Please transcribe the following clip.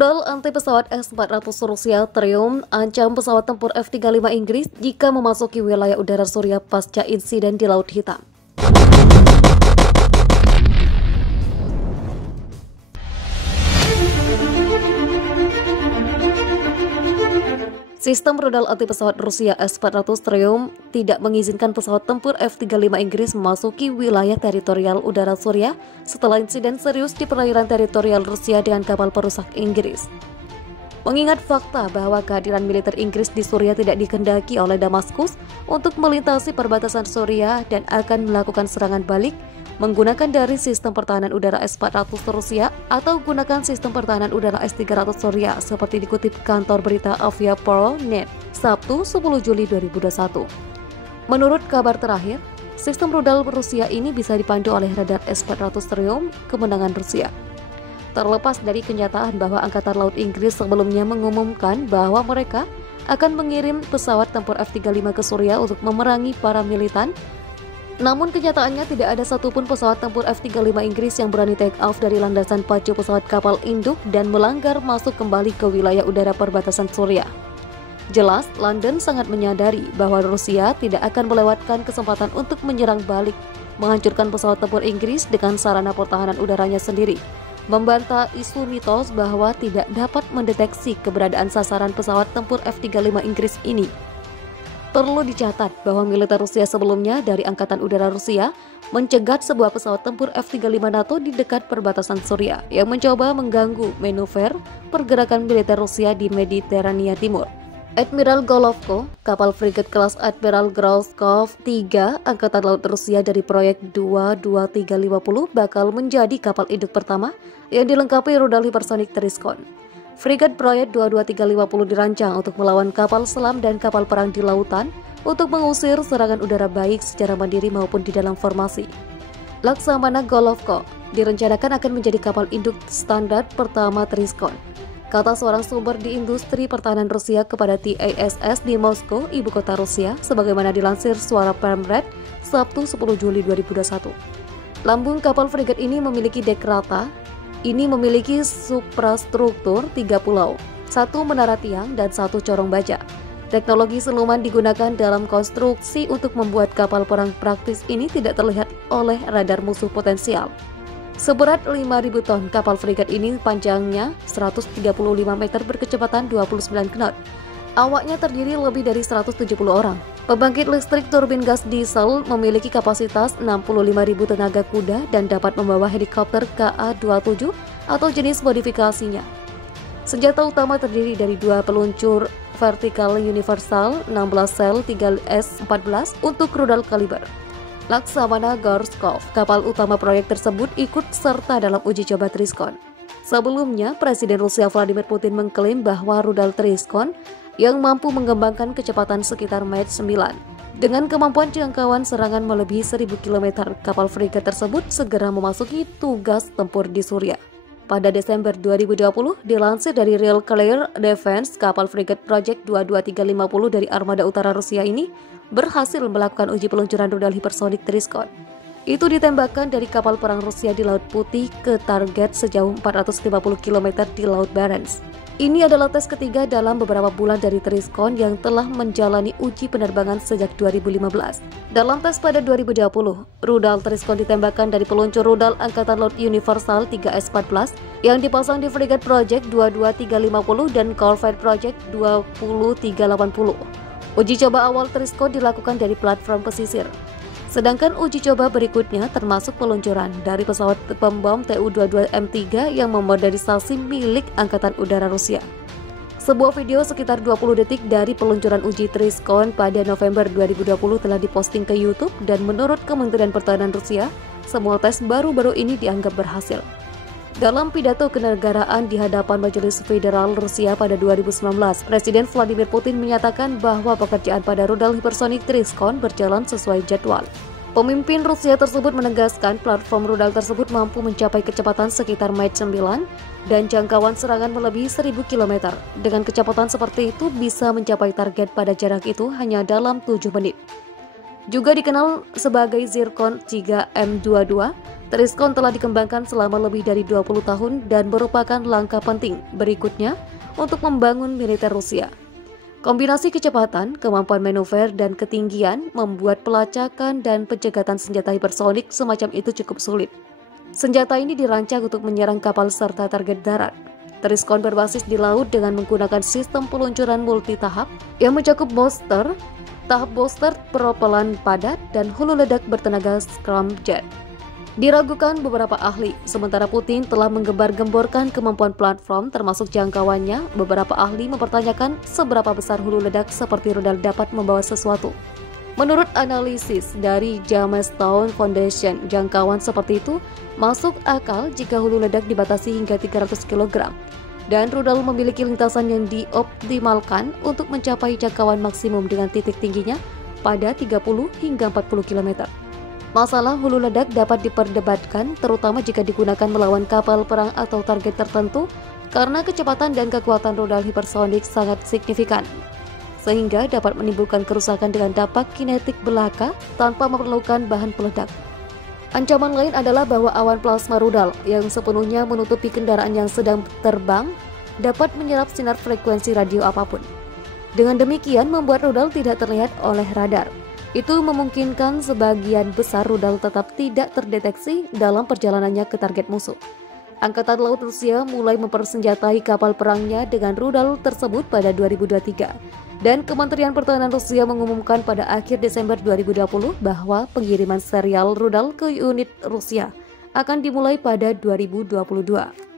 Rudal anti pesawat S-400 Rusia Triumph ancam pesawat tempur F-35 Inggris jika memasuki wilayah udara Suriah pasca insiden di Laut Hitam. Sistem rudal anti pesawat Rusia S-400 Triumph tidak mengizinkan pesawat tempur F-35 Inggris memasuki wilayah teritorial udara Suriah setelah insiden serius di perairan teritorial Rusia dengan kapal perusak Inggris. Mengingat fakta bahwa kehadiran militer Inggris di Suriah tidak dikehendaki oleh Damaskus untuk melintasi perbatasan Suriah dan akan melakukan serangan balik menggunakan dari sistem pertahanan udara S-400 Rusia atau gunakan sistem pertahanan udara S-300 Suriah seperti dikutip kantor berita Aviaportal.net Sabtu 10 Juli 2021. Menurut kabar terakhir, sistem rudal Rusia ini bisa dipandu oleh radar S-400 Triumph kemenangan Rusia. Terlepas dari kenyataan bahwa Angkatan Laut Inggris sebelumnya mengumumkan bahwa mereka akan mengirim pesawat tempur F-35 ke Suriah untuk memerangi para militan, namun kenyataannya tidak ada satupun pesawat tempur F-35 Inggris yang berani take off dari landasan pacu pesawat kapal induk dan melanggar masuk kembali ke wilayah udara perbatasan Suriah. Jelas, London sangat menyadari bahwa Rusia tidak akan melewatkan kesempatan untuk menyerang balik, menghancurkan pesawat tempur Inggris dengan sarana pertahanan udaranya sendiri, membantah isu mitos bahwa tidak dapat mendeteksi keberadaan sasaran pesawat tempur F-35 Inggris ini. Perlu dicatat bahwa militer Rusia sebelumnya dari Angkatan Udara Rusia mencegat sebuah pesawat tempur F-35 NATO di dekat perbatasan Suriah yang mencoba mengganggu manuver pergerakan militer Rusia di Mediterania Timur. Admiral Golovko, kapal frigat kelas Admiral Groskov 3 Angkatan Laut Rusia dari proyek 22350 bakal menjadi kapal induk pertama yang dilengkapi rudal hipersonik Triskon. Frigat proyek 22350 dirancang untuk melawan kapal selam dan kapal perang di lautan untuk mengusir serangan udara baik secara mandiri maupun di dalam formasi. Laksamana Golovko direncanakan akan menjadi kapal induk standar pertama Triskon, kata seorang sumber di industri pertahanan Rusia kepada TASS di Moskow, ibu kota Rusia, sebagaimana dilansir Suara Permred Sabtu 10 Juli 2021. Lambung kapal frigat ini memiliki dek rata. Ini memiliki suprastruktur 3 pulau, 1 menara tiang, dan 1 corong baja. Teknologi seluman digunakan dalam konstruksi untuk membuat kapal perang praktis ini tidak terlihat oleh radar musuh potensial. Seberat 5.000 ton, kapal frigat ini panjangnya 135 meter berkecepatan 29 knot. Awaknya terdiri lebih dari 170 orang. Pembangkit listrik turbin gas diesel memiliki kapasitas 65.000 tenaga kuda dan dapat membawa helikopter KA-27 atau jenis modifikasinya. Senjata utama terdiri dari 2 peluncur vertikal universal 16 sel 3S-14 untuk rudal kaliber. Laksamana Gorskov, kapal utama proyek tersebut, ikut serta dalam uji coba Triskon. Sebelumnya, Presiden Rusia Vladimir Putin mengklaim bahwa rudal Triskon yang mampu mengembangkan kecepatan sekitar Mach 9. Dengan kemampuan jangkauan serangan melebihi 1.000 km, kapal frigat tersebut segera memasuki tugas tempur di Suriah. Pada Desember 2020, dilansir dari Real Clear Defense, kapal frigat Project 22350 dari Armada Utara Rusia ini berhasil melakukan uji peluncuran rudal hipersonik Triskon. Itu ditembakkan dari kapal perang Rusia di Laut Putih ke target sejauh 450 km di Laut Barents. Ini adalah tes ketiga dalam beberapa bulan dari Triskon yang telah menjalani uji penerbangan sejak 2015. Dalam tes pada 2020, rudal Triskon ditembakkan dari peluncur rudal Angkatan Laut Universal 3S-14 yang dipasang di Frigate Project 22350 dan Corvette Project 20380. Uji coba awal Triskon dilakukan dari platform pesisir. Sedangkan uji coba berikutnya termasuk peluncuran dari pesawat pembom Tu-22M3 yang memodernisasi milik Angkatan Udara Rusia. Sebuah video sekitar 20 detik dari peluncuran uji Triskon pada November 2020 telah diposting ke YouTube dan menurut Kementerian Pertahanan Rusia, semua tes baru-baru ini dianggap berhasil. Dalam pidato kenegaraan di hadapan Majelis Federal Rusia pada 2019, Presiden Vladimir Putin menyatakan bahwa pekerjaan pada rudal hipersonik Triskon berjalan sesuai jadwal. Pemimpin Rusia tersebut menegaskan platform rudal tersebut mampu mencapai kecepatan sekitar Mach 9 dan jangkauan serangan melebihi 1.000 km. Dengan kecepatan seperti itu bisa mencapai target pada jarak itu hanya dalam 7 menit. Juga dikenal sebagai Zircon 3M22, Triskon telah dikembangkan selama lebih dari 20 tahun dan merupakan langkah penting berikutnya untuk membangun militer Rusia. Kombinasi kecepatan, kemampuan manuver, dan ketinggian membuat pelacakan dan pencegatan senjata hipersonik semacam itu cukup sulit. Senjata ini dirancang untuk menyerang kapal serta target darat. Triskon berbasis di laut dengan menggunakan sistem peluncuran multi-tahap yang mencakup booster, tahap booster propelan padat, dan hulu ledak bertenaga scramjet. Diragukan beberapa ahli, sementara Putin telah menggembar-gemborkan kemampuan platform termasuk jangkauannya. Beberapa ahli mempertanyakan seberapa besar hulu ledak seperti rudal dapat membawa sesuatu. Menurut analisis dari Jamestown Foundation, jangkauan seperti itu masuk akal jika hulu ledak dibatasi hingga 300 kg dan rudal memiliki lintasan yang dioptimalkan untuk mencapai jangkauan maksimum dengan titik tingginya pada 30 hingga 40 km. Masalah hulu ledak dapat diperdebatkan terutama jika digunakan melawan kapal perang atau target tertentu karena kecepatan dan kekuatan rudal hipersonik sangat signifikan, sehingga dapat menimbulkan kerusakan dengan dampak kinetik belaka tanpa memerlukan bahan peledak. Ancaman lain adalah bahwa awan plasma rudal yang sepenuhnya menutupi kendaraan yang sedang terbang dapat menyerap sinar frekuensi radio apapun. Dengan demikian membuat rudal tidak terlihat oleh radar. Itu memungkinkan sebagian besar rudal tetap tidak terdeteksi dalam perjalanannya ke target musuh. Angkatan Laut Rusia mulai mempersenjatai kapal perangnya dengan rudal tersebut pada 2023. Dan Kementerian Pertahanan Rusia mengumumkan pada akhir Desember 2020 bahwa pengiriman serial rudal ke unit Rusia akan dimulai pada 2022.